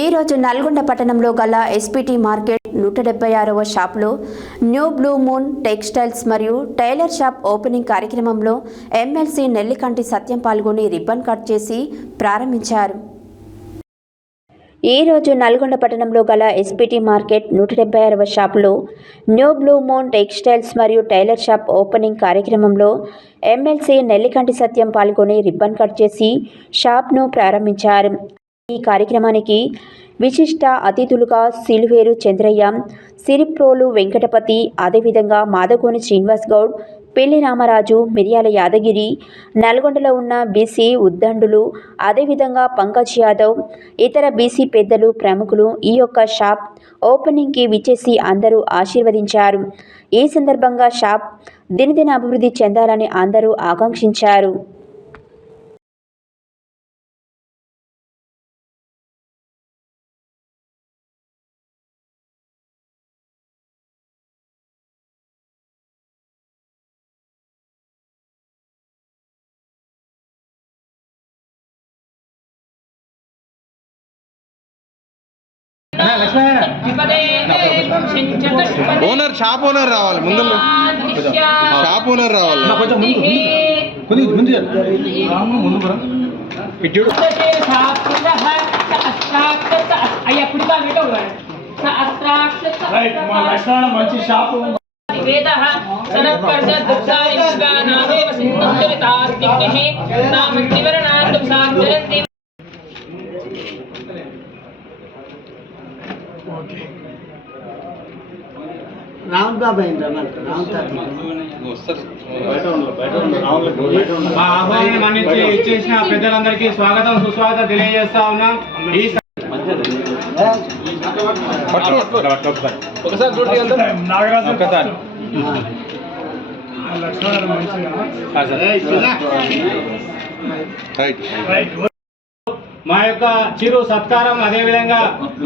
ఈ రోజు నల్గొండ పట్టణంలో గల ఎస్పీటీ మార్కెట్ నూట డెబ్బై ఆరవ షాప్లో న్యూ బ్లూ మూన్ టెక్స్టైల్స్ మరియు టైలర్ షాప్ ఓపెనింగ్ కార్యక్రమంలో ఎమ్మెల్సీ నెల్లికంటి సత్యం పాల్గొని రిబ్బన్ కట్ చేసి ప్రారంభించారు. ఈ రోజు నల్గొండ పట్టణంలో గల ఎస్పీటీ మార్కెట్ నూట డెబ్బై ఆరవ షాపులో న్యూ బ్లూ మూన్ టెక్స్టైల్స్ మరియు టైలర్ షాప్ ఓపెనింగ్ కార్యక్రమంలో ఎమ్మెల్సీ నెల్లికంటి సత్యం పాల్గొని రిబ్బన్ కట్ చేసి షాప్ను ప్రారంభించారు. ఈ కార్యక్రమానికి విశిష్ట అతిథులుగా సిలువేరు చంద్రయ్య సిరిప్రోలు వెంకటపతి అదేవిధంగా మాదగోని శ్రీనివాస్ గౌడ్ పెళ్ళి రామరాజు మిర్యాల యాదగిరి నల్గొండలో ఉన్న బీసీ ఉద్దండులు అదేవిధంగా పంకజ్ యాదవ్ ఇతర బీసీ పెద్దలు ప్రముఖులు ఈ యొక్క షాప్ ఓపెనింగ్కి విచ్చేసి అందరూ ఆశీర్వదించారు. ఈ సందర్భంగా షాప్ దినదిన అభివృద్ధి చెందాలని అందరూ ఆకాంక్షించారు. ఓనర్ షాప్ ఓనర్ రావాలి. ముందు షాప్ ఓనర్ రావాలి. కొంచెం ముందు ముందు. ఇటు. అయ్యా కుడి కాలు పెట్టు మంచి షాపు వేద సనత్కర్ష దుగ్ధారిష్కానాదేవ సింధుచరితార్తిగ్నిః నామత్రివరణాంతం సాక్షరంతి రామ్ ఆహ్వానం మన్నించి ఇచ్చేసిన పెద్దలందరికీ స్వాగతం సుస్వాగతం తెలియజేస్తా ఉన్నాం. ఈ నాగరాజు మా యొక్క చిరు సత్కారం అదే విధంగా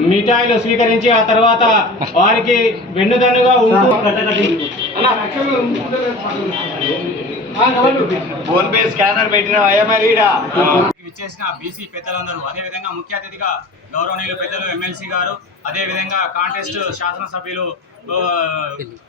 మిఠాయిలు స్వీకరించి ఆ తర్వాత వారికి వెన్నుదన్నుగా ఉంటూ ఫోన్ పే స్కానర్ పెట్టిన ఇచ్చేసిన బీసీ పెద్దలందరూ అదే విధంగా ముఖ్య అతిథిగా గౌరవనీయులు పెద్దలు ఎమ్మెల్సీ గారు అదే విధంగా కాంటెస్ట్ శాసనసభ్యులు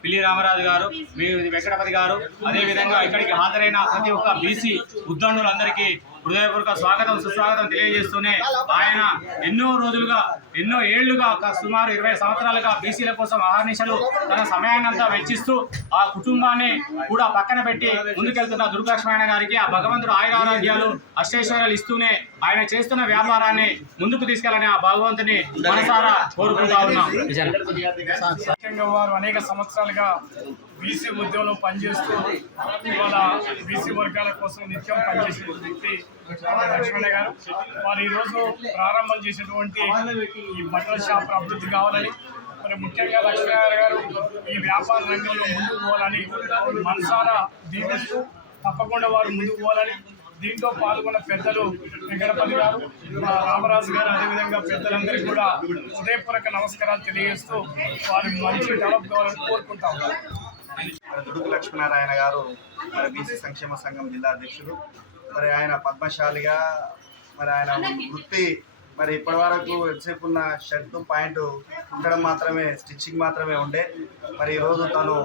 పిల్లి రామరాజు గారు మీ వెంకటపతి గారు అదే విధంగా ఇక్కడికి హాజరైన ప్రతి ఒక్క బీసీ ఉద్దండులందరికీ హృదయపూర్వక స్వాగతం సుస్వాగతం తెలియజేస్తూనే ఆయన ఎన్నో రోజులుగా ఎన్నో ఏళ్ళుగా ఒక సుమారు ఇరవై సంవత్సరాలుగా బీసీల కోసం ఆహర్నిశలు తన సమయాన్నంతా వెచ్చిస్తూ ఆ కుటుంబాన్ని కూడా పక్కన పెట్టి ముందుకెళ్తున్న దుర్గలక్ష్మణ గారికి ఆ భగవంతుడు ఆయుర ఆరోగ్యాలు అష్టైశ్వర్యాలు ఇస్తూనే ఆయన చేస్తున్న వ్యాపారాన్ని ముందుకు తీసుకెళ్ళని ఆ భగవంతుని మనసారా కోరుకుంటా ఉన్నాం. వారు అనేక సంవత్సరాలుగా బీసీ ఉద్యోగంలో పనిచేస్తూ ఇవాళ బీసీ వర్గాల కోసం నిత్యం పనిచేసే వ్యక్తి. లక్ష్మణ గారు. వారు ఈరోజు ప్రారంభం చేసినటువంటి ఈ బట్టల షాప్ అభివృద్ధి కావాలని మరి ముఖ్యంగా లక్ష్మణ గారు ఈ వ్యాపార రంగంలో ముందుకు పోవాలని మనసారా దీవిస్తూ తప్పకుండా వారు ముందుకు పోవాలని దీంట్లో పాల్గొన్న పెద్దలు వెంకటపల్లి గారు రామరాజు గారు అదేవిధంగా పెద్దలందరికీ కూడా హృదయపూర్వక నమస్కారాలు తెలియజేస్తూ వారి మంచి డెవలప్ కావాలని కోరుకుంటాం దుడుకు లక్ష్మీనారాయణ గారు మరి బీసీ సంక్షేమ సంఘం జిల్లా అధ్యక్షుడు. మరి ఆయన పద్మశాలిగా మరి ఆయన వృత్తి మరి ఇప్పటి వరకు ఎంతసేపు ఉన్న షర్ట్ ప్యాంటు ఉండడం మాత్రమే స్టిచ్చింగ్ మాత్రమే ఉండే. మరి ఈరోజు తను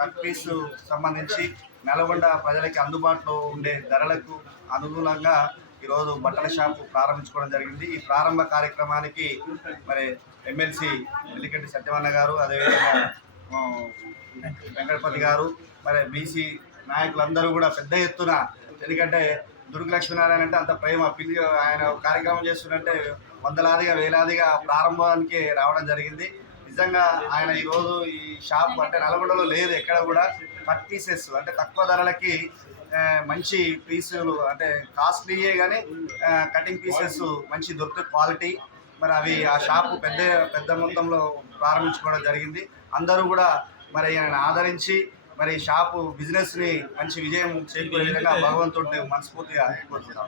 కట్ పీస్ సంబంధించి నల్గొండ ప్రజలకి అందుబాటులో ఉండే ధరలకు అనుగుణంగా ఈరోజు బట్టల షాపు ప్రారంభించుకోవడం జరిగింది. ఈ ప్రారంభ కార్యక్రమానికి మరి ఎమ్మెల్సీ వెల్లికంటి సత్యవన్న గారు అదేవిధంగా వెంకటపతి గారు మరి బీసీ నాయకులందరూ కూడా పెద్ద ఎత్తున ఎందుకంటే దుర్గ లక్ష్మీనారాయణ అంటే అంత ప్రేమ. పిల్లి ఆయన కార్యక్రమం చేస్తుంటే వందలాదిగా వేలాదిగా ప్రారంభానికి రావడం జరిగింది. నిజంగా ఆయన ఈరోజు ఈ షాప్ అంటే నల్గొండలో లేదు ఎక్కడ కూడా. కట్ పీసెస్ అంటే తక్కువ ధరలకి మంచి పీసులు అంటే కాస్ట్లీయే కానీ కటింగ్ పీసెస్ మంచి దొరికే క్వాలిటీ. మరి అవి ఆ షాపు పెద్ద పెద్ద మొత్తంలో ప్రారంభించుకోవడం జరిగింది. అందరూ కూడా మరి ఆయన ఆదరించి మరి షాపు బిజినెస్ని మంచి విజయం చేకూరే విధంగా భగవంతుడిని మనస్ఫూర్తిగా కోరుకుంటాం